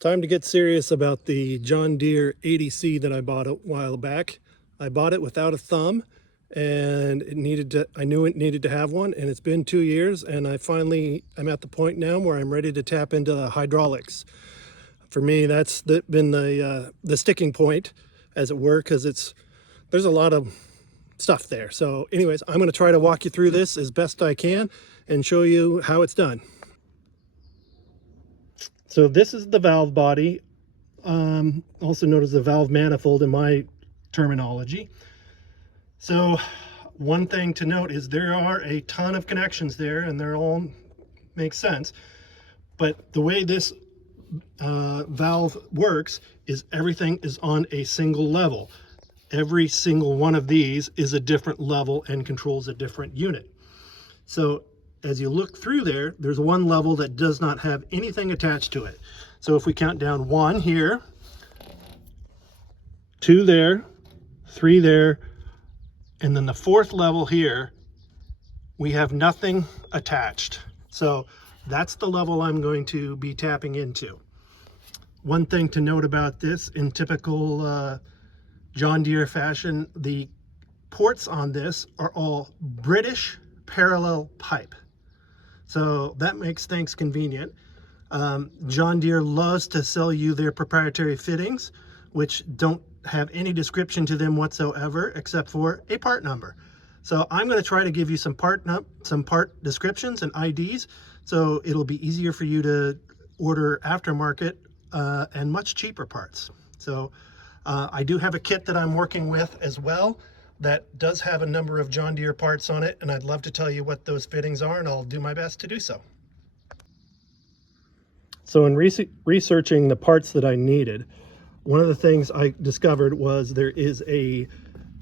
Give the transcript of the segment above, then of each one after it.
Time to get serious about the John Deere 80C that I bought a while back. I bought it without a thumb, and I knew it needed to have one, and it's been 2 years, and I'm at the point now where I'm ready to tap into the hydraulics. For me, that's been the sticking point, as it were, because there's a lot of stuff there. So anyways, I'm going to try to walk you through this as best I can and show you how it's done. So this is the valve body, also known as the valve manifold in my terminology. So one thing to note is there are a ton of connections there, and they're all make sense. But the way this valve works is everything is on a single level. Every single one of these is a different level and controls a different unit. So as you look through there, there's one level that does not have anything attached to it. So if we count down 1 here, 2 there, 3 there, and then the 4th level here, we have nothing attached. So that's the level I'm going to be tapping into. One thing to note about this, in typical John Deere fashion, the ports on this are all British parallel pipe. So that makes things convenient. John Deere loves to sell you their proprietary fittings, which don't have any description to them whatsoever except for a part number. So I'm going to try to give you some part descriptions and IDs, so it'll be easier for you to order aftermarket and much cheaper parts. So I do have a kit that I'm working with as well that does have a number of John Deere parts on it, and I'd love to tell you what those fittings are, and I'll do my best to do so. So in researching the parts that I needed, one of the things I discovered was there is a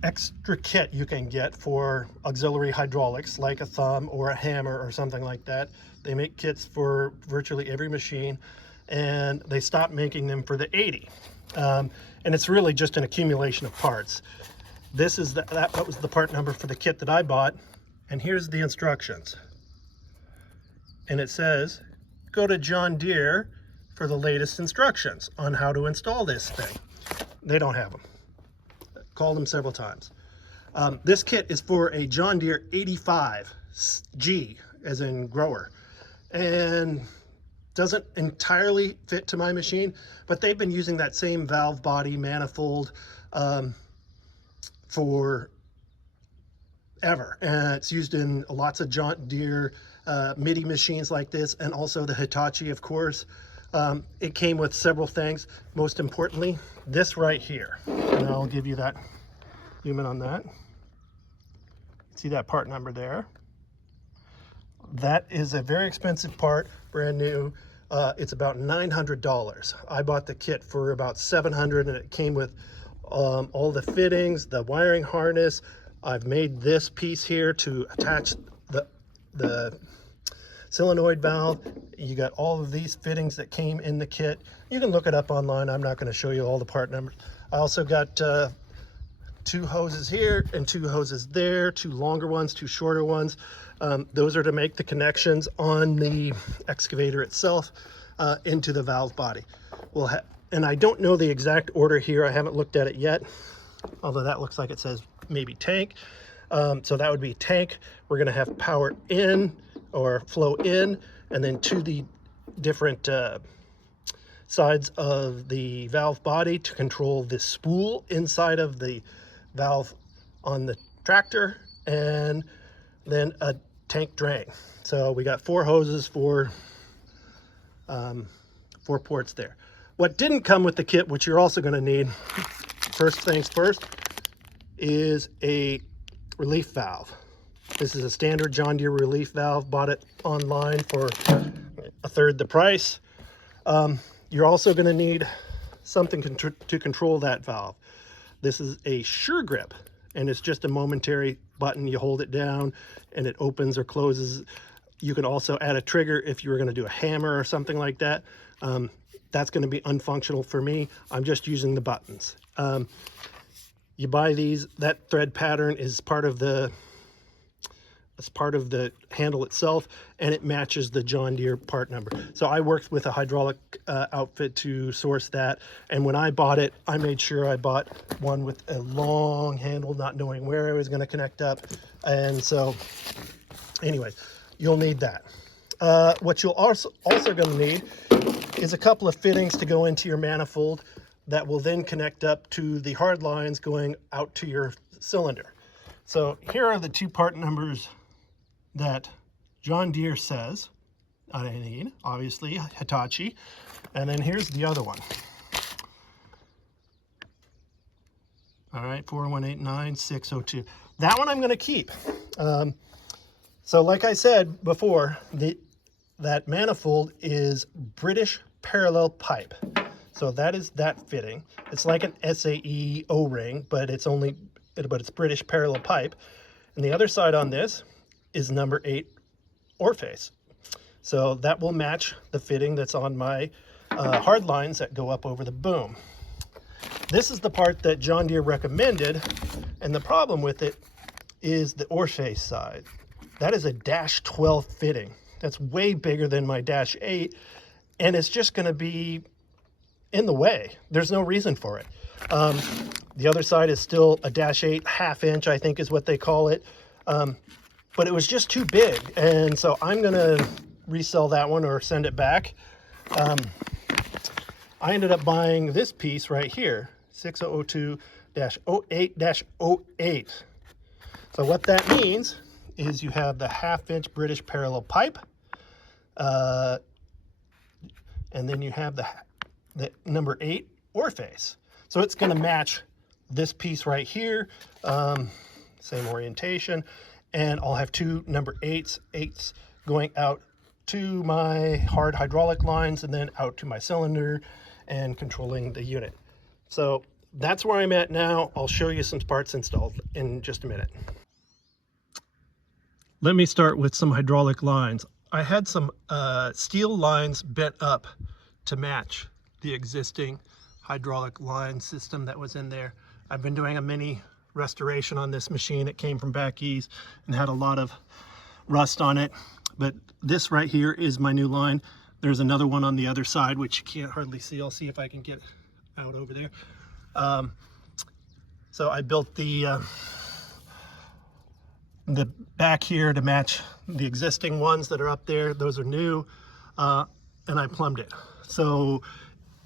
extra kit you can get for auxiliary hydraulics, like a thumb or a hammer or something like that. They make kits for virtually every machine, and they stopped making them for the 80. And it's really just an accumulation of parts. This is that was the part number for the kit that I bought, and here's the instructions. And it says, go to John Deere for the latest instructions on how to install this thing. They don't have them. Called them several times. This kit is for a John Deere 85G, as in grower, and doesn't entirely fit to my machine, but they've been using that same valve body manifold for ever, and it's used in lots of John Deere MIDI machines like this, and also the Hitachi, of course. It came with several things, most importantly this right here, and I'll give you that, zoom in on that, see that part number there. That is a very expensive part, brand new. It's about $900. I bought the kit for about $700, and it came with all the fittings, the wiring harness. I've made this piece here to attach the solenoid valve. You got all of these fittings that came in the kit. You can look it up online. I'm not going to show you all the part numbers. I also got 2 hoses here and 2 hoses there, 2 longer ones, 2 shorter ones. Those are to make the connections on the excavator itself into the valve body. And I don't know the exact order here. I haven't looked at it yet, although that looks like it says maybe tank. So that would be tank. We're going to have power in, or flow in, and then to the different sides of the valve body to control the spool inside of the valve on the tractor, and then a tank drain. So we got 4 hoses for 4 ports there. What didn't come with the kit, which you're also going to need, first things first, is a relief valve. This is a standard John Deere relief valve. Bought it online for 1/3 the price. You're also going to need something to control that valve. This is a Sure Grip, and it's just a momentary button. You hold it down and it opens or closes. You can also add a trigger if you were going to do a hammer or something like that. That's going to be unfunctional for me. I'm just using the buttons. You buy these, that thread pattern is part of the as part of the handle itself, and it matches the John Deere part number. So I worked with a hydraulic outfit to source that, and when I bought it, I made sure I bought one with a long handle, not knowing where I was going to connect up. And so anyway, you'll need that. What you'll also going to need is a couple of fittings to go into your manifold that will then connect up to the hard lines going out to your cylinder. So here are the two part numbers that John Deere says I need. Obviously Hitachi, and then here's the other one. All right, 4189602. That one I'm going to keep. So like I said before, that manifold is British parallel pipe. So that is that fitting. It's like an SAE O-ring, but it's British parallel pipe. And the other side on this is number 8 Orphace. So that will match the fitting that's on my hard lines that go up over the boom. This is the part that John Deere recommended, and the problem with it is the Orphace side. That is a -12 fitting. That's way bigger than my -8, and it's just going to be in the way. There's no reason for it. The other side is still a -8 1/2 inch, I think is what they call it. But it was just too big, and so I'm going to resell that one or send it back. I ended up buying this piece right here, 6002-08-08. So what that means is you have the 1/2 inch British parallel pipe, and then you have the number 8 Orphace. So it's going to match this piece right here, same orientation, and I'll have two number 8s going out to my hard hydraulic lines and then out to my cylinder and controlling the unit. So that's where I'm at now. I'll show you some parts installed in just a minute. Let me start with some hydraulic lines. I had some steel lines bent up to match the existing hydraulic line system that was in there. I've been doing a mini restoration on this machine. It came from back east and had a lot of rust on it. But this right here is my new line. There's another one on the other side, which you can't hardly see. I'll see if I can get out over there. So I built the back here to match the existing ones that are up there. Those are new, and I plumbed it. So,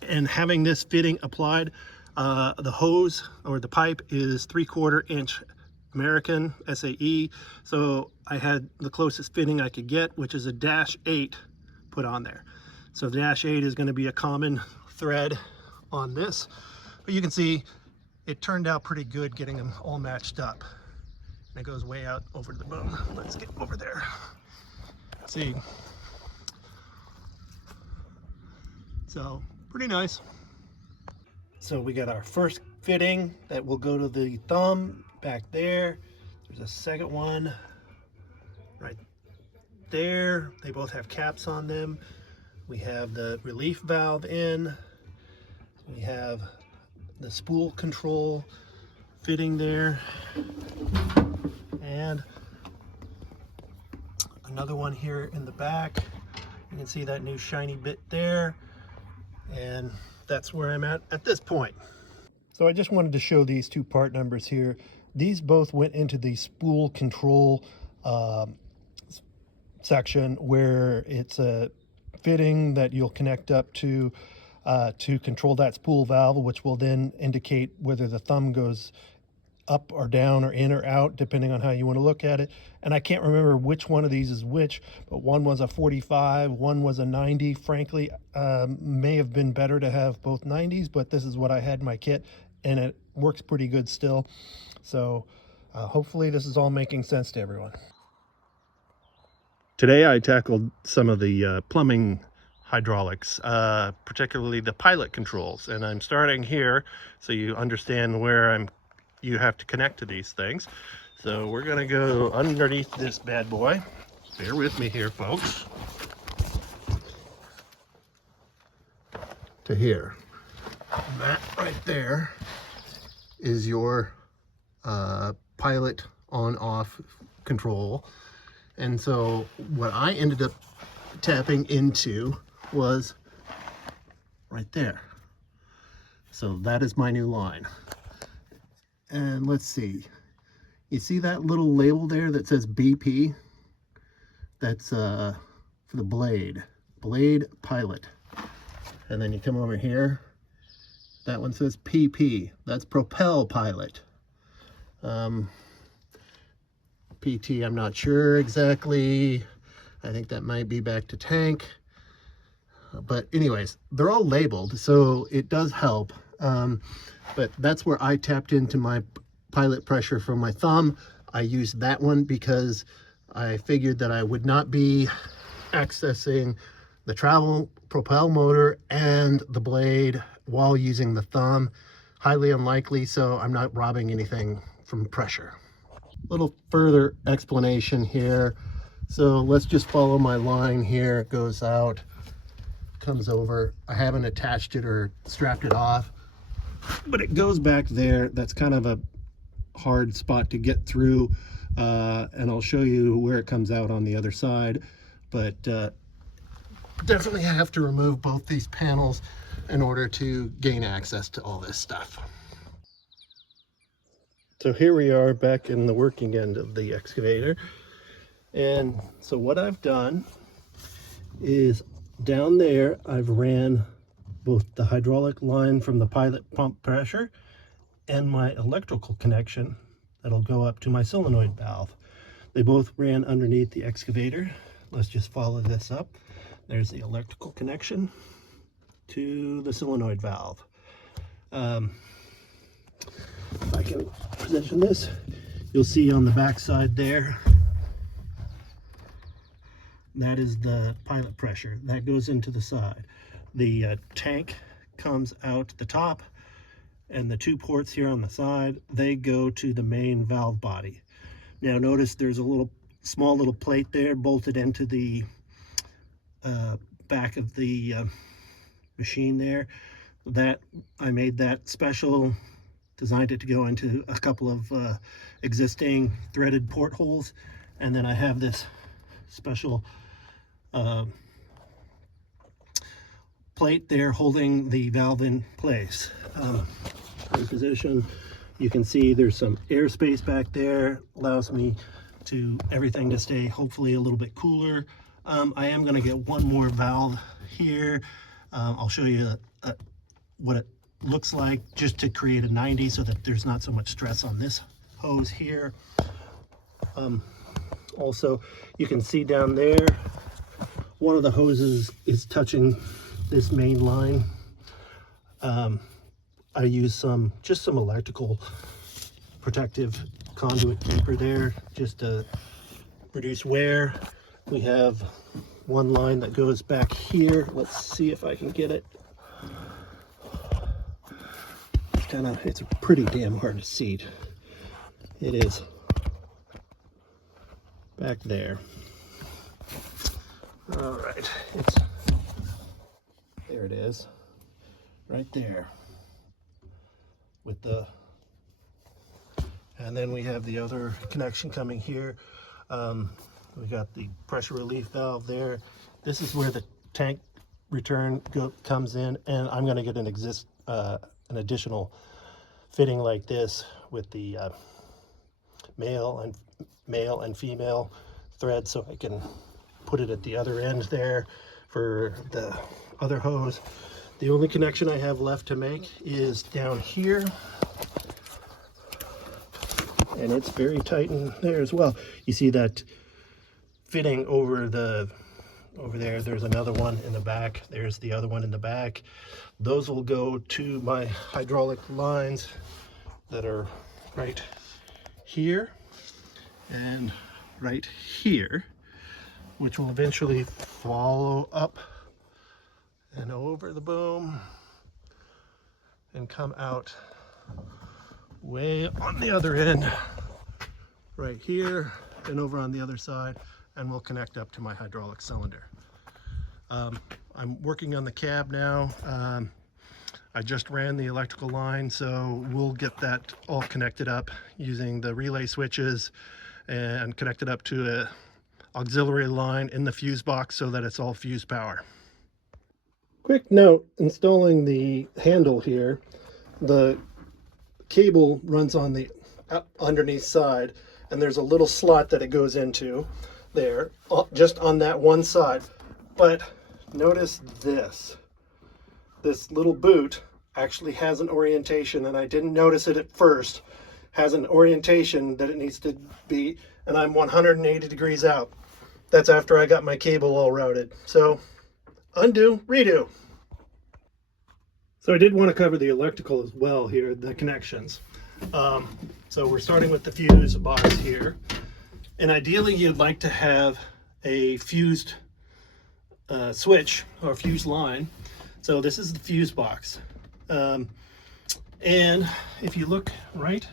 and having this fitting applied, the hose or the pipe is 3/4 inch American SAE. So I had the closest fitting I could get, which is a -8 put on there. So the -8 is going to be a common thread on this, but you can see it turned out pretty good getting them all matched up. And it goes way out over the boom. Let's get over there. See. So pretty nice. So we got our first fitting that will go to the thumb back there. There's a second one right there. They both have caps on them. We have the relief valve in. We have the spool control fitting there. And another one here in the back. You can see that new shiny bit there. And that's where I'm at this point. So I just wanted to show these two part numbers here. These both went into the spool control section, where it's a fitting that you'll connect up to control that spool valve, which will then indicate whether the thumb goes up or down or in or out, depending on how you want to look at it. And I can't remember which one of these is which, but one was a 45, one was a 90. Frankly, may have been better to have both 90s, but this is what I had in my kit, and it works pretty good still. So hopefully this is all making sense to everyone. Today I tackled some of the plumbing hydraulics, particularly the pilot controls, and I'm starting here so you understand where you have to connect to these things. So we're gonna go underneath this bad boy. Bear with me here, folks. To here. And that right there is your pilot on-off control. And so what I ended up tapping into was right there. So that is my new line. And let's see, you see that little label there that says BP? That's for the blade pilot. And then you come over here, that one says PP, that's propel pilot. PT, I'm not sure exactly. I think that might be back to tank. But anyways, they're all labeled, so it does help. But that's where I tapped into my pilot pressure from my thumb. I used that one because I figured that I would not be accessing the travel propel motor and the blade while using the thumb. Highly unlikely, so I'm not robbing anything from pressure. Little further explanation here. So let's just follow my line here. It goes out, comes over. I haven't attached it or strapped it off, but it goes back there. That's kind of a hard spot to get through, and I'll show you where it comes out on the other side. But definitely have to remove both these panels in order to gain access to all this stuff. So here we are back in the working end of the excavator. And so what I've done is down there, I've ran both the hydraulic line from the pilot pump pressure and my electrical connection that'll go up to my solenoid valve. They both ran underneath the excavator. Let's just follow this up. There's the electrical connection to the solenoid valve. If I can position this, you'll see on the back side there, that is the pilot pressure. That goes into the side. The tank comes out the top, and the two ports here on the side, they go to the main valve body. Now notice there's a small little plate there bolted into the back of the machine there. That I made that special, designed it to go into a couple of existing threaded portholes, and then I have this special plate there holding the valve in place. In position, you can see there's some airspace back there, allows me to everything to stay hopefully a little bit cooler. I am going to get one more valve here. I'll show you what it looks like just to create a 90 so that there's not so much stress on this hose here. Also, you can see down there, one of the hoses is touching this main line. I use just some electrical protective conduit keeper there just to reduce wear. We have one line that goes back here. Let's see if I can get it. It's pretty damn hard to see. It is back there. All right, there it is, right there. And then we have the other connection coming here. We got the pressure relief valve there. This is where the tank return comes in, and I'm going to get an additional fitting like this with the male and female thread, so I can put it at the other end there for the other hose. The only connection I have left to make is down here, and it's very tight in there as well. You see that fitting over there. There's another one in the back. There's the other one in the back. Those will go to my hydraulic lines that are right here and right here, which will eventually follow up and over the boom and come out way on the other end right here and over on the other side, and will connect up to my hydraulic cylinder. I'm working on the cab now. I just ran the electrical line, so we'll get that all connected up using the relay switches and connected up to auxiliary line in the fuse box so that it's all fuse power. Quick note, installing the handle here, the cable runs on the underneath side, and there's a little slot that it goes into there, just on that one side. But notice this little boot actually has an orientation, and I didn't notice it at first, has an orientation that it needs to be, and I'm 180 degrees out. That's after I got my cable all routed. So undo, redo. So I did want to cover the electrical as well here, the connections. So we're starting with the fuse box here. And ideally you'd like to have a fused switch or fuse line. So this is the fuse box. And if you look right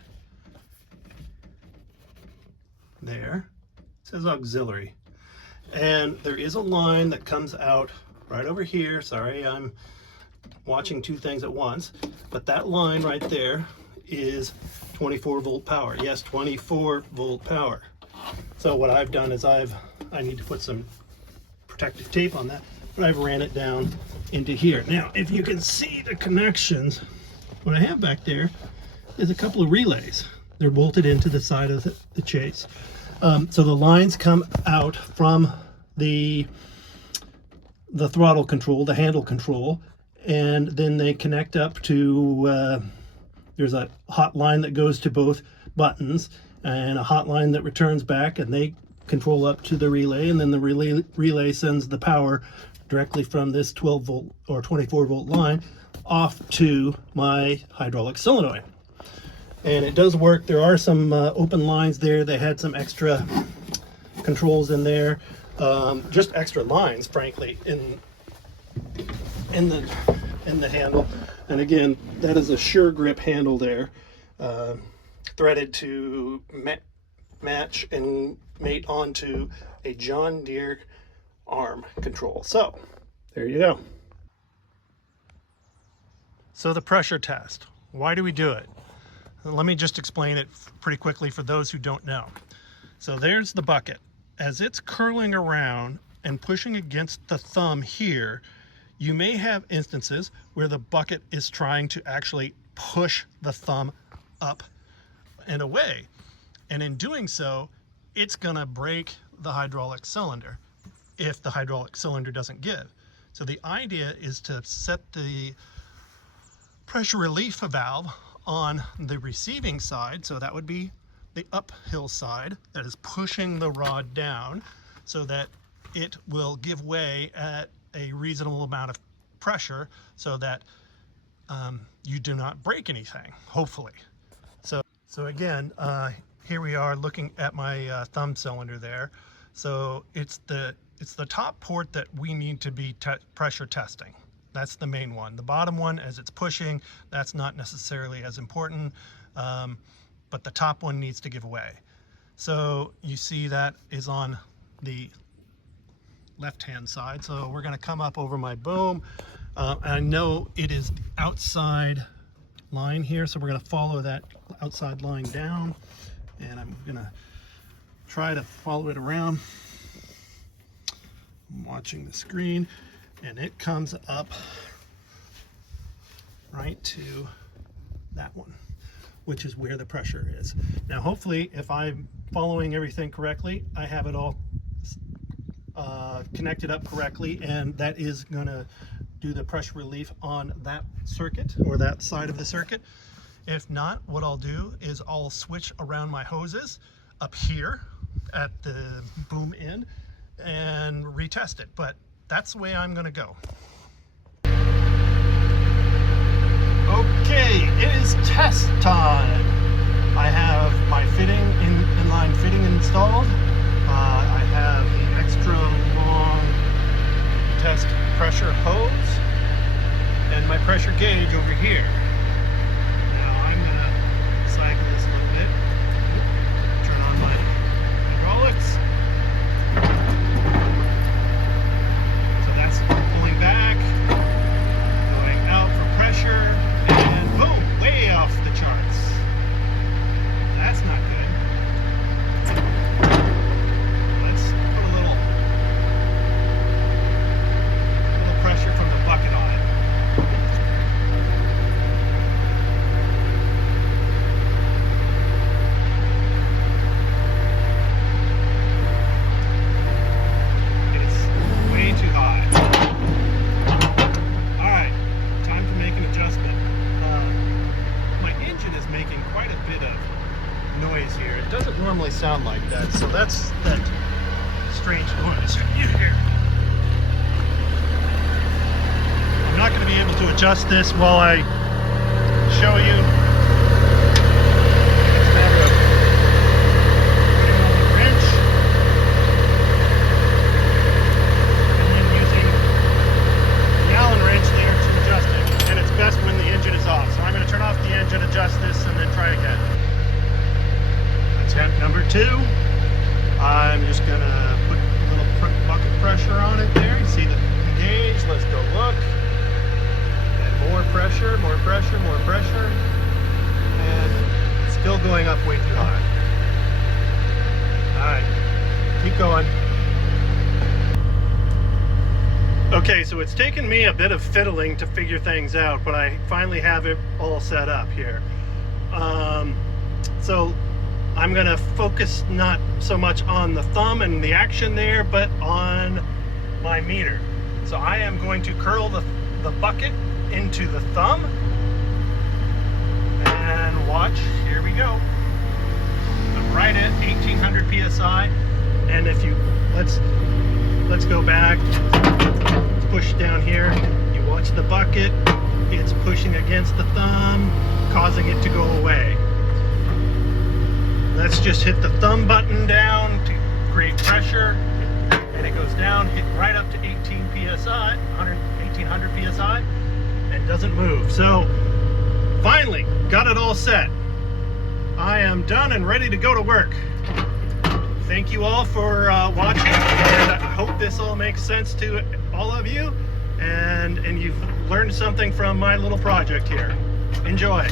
there, it says auxiliary. And there is a line that comes out right over here. Sorry, I'm watching two things at once, but that line right there is 24 volt power. Yes, 24 volt power. So what I've done is I need to put some protective tape on that, but I've ran it down into here. Now, if you can see the connections, what I have back there is a couple of relays. They're bolted into the side of the chase. So the lines come out from the throttle control, the handle control, and then they connect up to, there's a hot line that goes to both buttons and a hot line that returns back, and they control up to the relay, and then the relay sends the power directly from this 12 volt or 24 volt line off to my hydraulic solenoid. And it does work. There are some open lines there. They had some extra controls in there, just extra lines, frankly, in the handle. And again, that is a sure grip handle there, threaded to match and mate onto a John Deere arm control. So there you go. So the pressure test, why do we do it? Let me just explain it pretty quickly for those who don't know. So there's the bucket. As it's curling around and pushing against the thumb here, you may have instances where the bucket is trying to actually push the thumb up and away. And in doing so, it's gonna break the hydraulic cylinder if the hydraulic cylinder doesn't give. So the idea is to set the pressure relief valve on the receiving side, so that would be the uphill side that is pushing the rod down, so that it will give way at a reasonable amount of pressure, so that you do not break anything, hopefully. So again, here we are looking at my thumb cylinder there. So it's the top port that we need to be pressure testing. That's the main one. The bottom one, as it's pushing, that's not necessarily as important, but the top one needs to give away. So you see that is on the left-hand side. So we're gonna come up over my boom. I know it is the outside line here, so we're gonna follow that outside line down, and I'm gonna try to follow it around. I'm watching the screen, and it comes up right to that one, which is where the pressure is. Now hopefully, if I'm following everything correctly, I have it all connected up correctly, and that is gonna do the pressure relief on that circuit or that side of the circuit. If not, what I'll do is I'll switch around my hoses up here at the boom end and retest it, but that's the way I'm gonna go. Okay, it is test time. I have my fitting, inline fitting installed. I have the extra long test pressure hose and my pressure gauge over here. Now I'm gonna cycle this a little bit. Turn on my hydraulics. So that's pulling back, going out for pressure, and boom, way off the charts. That's not good. Let's put a normally sound like that. So that's that strange noise you hear. I'm not going to be able to adjust this while I show you. It's a matter of putting on the wrench and then using the Allen wrench there to adjust it. And it's best when the engine is off. So I'm going to turn off the engine, adjust this, and then try again. Attempt number 2. I'm just going to put a little bucket pressure on it there. You see the gauge. Let's go look. And more pressure, more pressure, more pressure. And it's still going up way too high. All right, keep going. Okay, so it's taken me a bit of fiddling to figure things out, but I finally have it all set up here. So I'm gonna focus not so much on the thumb and the action there, but on my meter. So I am going to curl the bucket into the thumb, and watch, here we go. I'm right at 1800 PSI, and if you, let's go back, push down here, you watch the bucket, it's pushing against the thumb, causing it to go away. Let's just hit the thumb button down to create pressure, and it goes down, hit right up to 1800 PSI, and doesn't move. So finally got it all set. I am done and ready to go to work. Thank you all for watching, and I hope this all makes sense to all of you, and you've learned something from my little project here. Enjoy.